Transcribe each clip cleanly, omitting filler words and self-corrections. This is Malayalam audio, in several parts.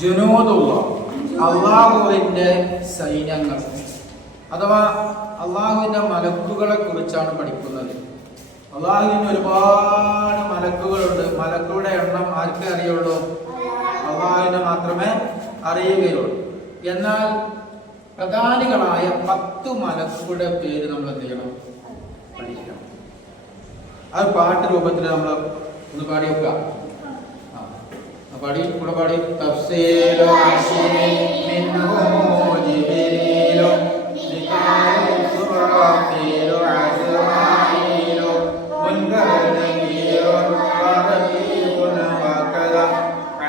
ജുനൂദുല്ലാഹ്, അള്ളാഹുവിന്റെ സൈന്യങ്ങൾ അഥവാ അള്ളാഹുവിന്റെ മലക്കുകളെ കുറിച്ചാണ് പഠിക്കുന്നത്. അള്ളാഹുവിന് ഒരുപാട് മലക്കുകളുണ്ട്. മലക്കുകളുടെ എണ്ണം ആർക്കേ അറിയുള്ളൂ? അള്ളാഹുവിനെ മാത്രമേ അറിയുകയുള്ളൂ. എന്നാൽ പ്രധാനികളായ 10 മലക്കുകളുടെ പേര് നമ്മൾ എന്ത് ചെയ്യണം? പഠിക്കണം. അത് പാട്ട് രൂപത്തിൽ നമ്മൾ ഒന്ന് പാടി വെക്കുക. പാടി കൂടെ പാടി. തഫ്സീലു അശ്ശിൻ മിൻഹു ജിബ്രീലു മികാഈലു ഇസ്റാഫീലു അസ്റാഈലു മുൻകറുൻ നകീറുൻ വറഖീബുൻ വകദ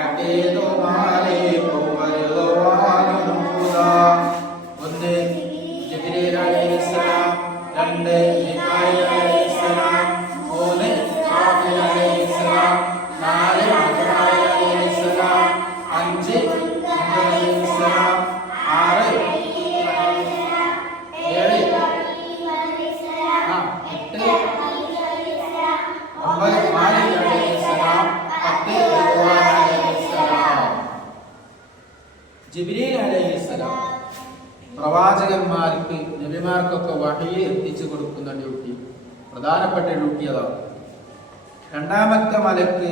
അതീദു മാലികു വറിദ്വാനുൻ ഖുദാ. 1 ജിബ്രീൽ അലൈഹിസ്സലാം, 2 മികാഈൽ അലൈഹിസ്സലാം, 3 ഇസ്റാഫീൽ അലൈഹിസ്സലാം, 4 അസ്റാഈൽ അലൈഹിസ്സലാം, 5 മുൻകറുൻ അലൈഹിസ്സലാം, 6 7 8 9 മാലിക് അലൈഹിസ്സലാം, 10 റിദ്വാൻ അലൈഹിസ്സലാം. ജിബ്രീൽ അലൈഹിസ്സലാം പ്രവാചകന്മാർക്ക് നബിമാർക്കൊക്കെ വഹി എത്തിച്ചു കൊടുക്കുന്ന ഡ്യൂട്ടി, പ്രധാനപ്പെട്ട ഡ്യൂട്ടി അതാണ്. രണ്ടാമത്തെ മലക്ക്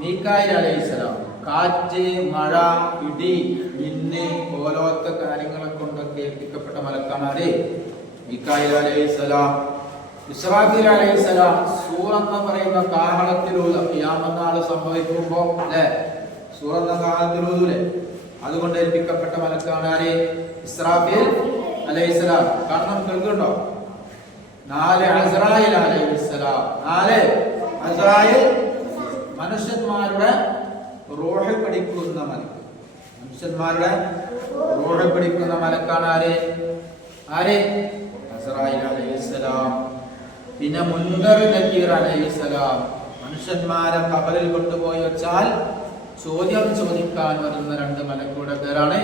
മീകായിൽ അലൈഹിസ്സലാം, കാറ്റ്, മഴ, ഇടി, മിന്ന് പോലത്തെ കാര്യങ്ങളെ കൊണ്ടൊക്കെ ഏൽപ്പിക്കപ്പെട്ട മലക്കാണ് ആര്? മീകായിൽ അലൈഹിസ്സലാം. ഇസ്റാഫീൽ അലൈഹിസ്സലാം സൂറെന്ന് പറയുന്ന കാഹളത്തിലൂടെ ഖിയാമത്ത് നാൾ സംഭവിക്കുമ്പോ അല്ലെ, സൂറെന്ന കാഹളത്തിലൂതൂലെ, അതുകൊണ്ട് ഏൽപ്പിക്കപ്പെട്ട മലക്കാണ് ആര്? ഇസ്റാഫീൽ അലൈഹിസ്സലാം. കാരണം കേൾക്കുന്നുണ്ടോ? 4 അസ്റായിൽ അലൈഹിസ്സലാം. 4 അസ്റായിൽ മനുഷ്യന്മാരുടെ റൂഹ് പിടിക്കുന്ന മലക്ക്. മനുഷ്യന്മാരുടെ റൂഹ് പിടിക്കുന്ന മലക്കാണ് ആര്? അസ്റായിൽ അലൈഹിസ്സലാം. പിന്നെ മുൻകറുൻ നകീർ അലൈഹിസ്സലാം, മനുഷ്യന്മാരെ ഖബറിൽ കൊണ്ടുപോയി വെച്ചാൽ ചോദ്യം ചോദിക്കാൻ വരുന്ന 2 മലക്കുകളുടെ പേരാണ്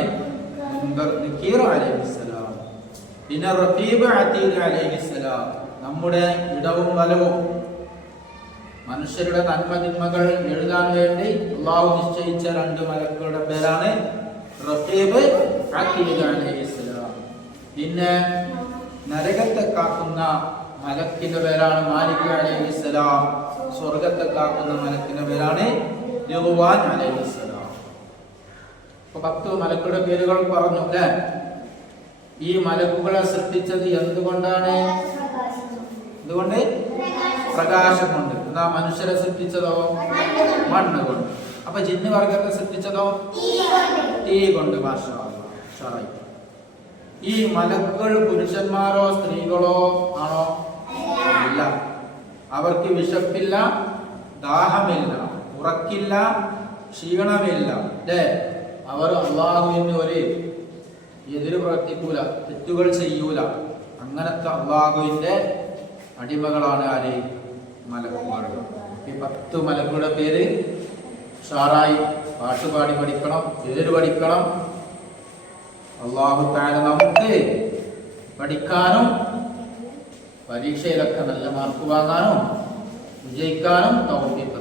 മുൻകർ നകീർ അലൈഹിസ്സലാം. പിന്നെ റഖീബ് അതീദ് അലൈഹിസ്സലാം, നമ്മുടെ ഇടവും വലവും മനുഷ്യരുടെ നന്മതിന്മകൾ എഴുതാൻ വേണ്ടി അല്ലാഹു നിശ്ചയിച്ച 2 മലക്കുകളുടെ പേരാണ് റഖീബ് അതീദ് അലൈഹിസ്സലാം. പിന്നെ നരകത്തെ കാക്കുന്ന മലക്കിന്റെ പേരാണ് മാലിക് അലൈഹിസ്സലാം. സ്വർഗത്തെ കാക്കുന്ന മലക്കിന്റെ പേരാണ് റിദ്വാൻ അലൈഹിസ്സലാം. അപ്പൊ 10 മലക്കുകളുടെ പേരുകൾ പറഞ്ഞു അല്ലെ. ഈ മലക്കുകളെ സൃഷ്ടിച്ചത് എന്തുകൊണ്ടാണ്? എന്തുകൊണ്ട്? പ്രകാശം കൊണ്ട്. എന്നാ മനുഷ്യരെ സൃഷ്ടിച്ചതോ? മണ്ണ് കൊണ്ട്. അപ്പൊ ജിന്ന് വർഗത്തെ സൃഷ്ടിച്ചതോ? തീ കൊണ്ട്. മാഷാ അല്ലാഹ്. ഈ മലക്കുകൾ പുരുഷന്മാരോ സ്ത്രീകളോ ആണോ? ഇല്ല. അവർക്ക് വിശപ്പില്ല, ദാഹമില്ല, ഉറക്കില്ല, ക്ഷീണമില്ല അല്ലേ. അവർ അള്ളാഹുവിന് ഒരു എതിര് പ്രവർത്തിക്കൂല, തെറ്റുകൾ ചെയ്യൂല. അങ്ങനത്തെ അള്ളാഹുവിന്റെ അടിമകളാണ് ആര്? മലക്കുകൾ. ഈ 10 മലക്കുകളുടെ പേര് ഷാറായി പാട്ടുപാടി പഠിക്കണം, പേര് പഠിക്കണം. അല്ലാഹു തആല നമുക്ക് പഠിക്കാനും പരീക്ഷയിലൊക്കെ നല്ല മാർക്ക് വാങ്ങാനും വിജയിക്കാനും തൗഫീഖ്